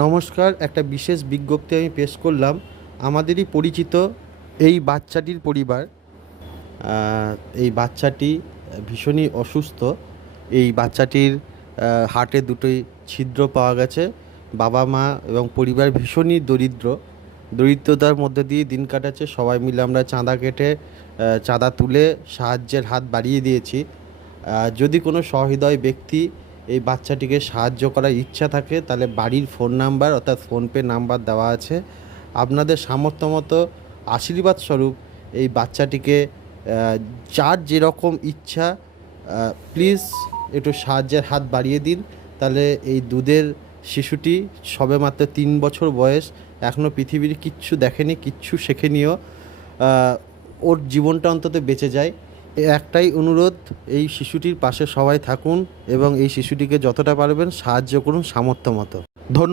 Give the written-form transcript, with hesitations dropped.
নমস্কার, একটা বিশেষ বিজ্ঞপ্তি আমি পেশ করলাম। আমাদেরই পরিচিত এই বাচ্চাটির পরিবার, এই বাচ্চাটি ভীষণই অসুস্থ। এই বাচ্চাটির হার্টে দুটোই ছিদ্র পাওয়া গেছে। বাবা মা এবং পরিবার ভীষণই দরিদ্রতার মধ্যে দিয়ে দিন কাটাচ্ছে। সবাই মিলে আমরা চাঁদা কেটে চাঁদা তুলে সাহায্যের হাত বাড়িয়ে দিয়েছি। যদি কোনো সহৃদয় ব্যক্তি এই বাচ্চাটিকে সাহায্য করার ইচ্ছা থাকে, তাহলে বাড়ির ফোন নাম্বার অর্থাৎ ফোনপে নাম্বার দেওয়া আছে। আপনাদের সামর্থ্য মতো আশীর্বাদ স্বরূপ এই বাচ্চাটিকে যার যেরকম ইচ্ছা প্লিজ একটু সাহায্যের হাত বাড়িয়ে দিন। তাহলে এই দুধের শিশুটি সবেমাত্র 3 বছর বয়স, এখনও পৃথিবীর কিচ্ছু দেখেনি, কিচ্ছু শেখেনিও। ওর জীবনটা অন্তত বেঁচে যায়। একটাই অনুরোধ, এই শিশুটির পাশে সবাই থাকুন এবং এই শিশুটিকে যতটা পারবেন সাহায্য করুন সামর্থ্য মতো। ধন্যবাদ।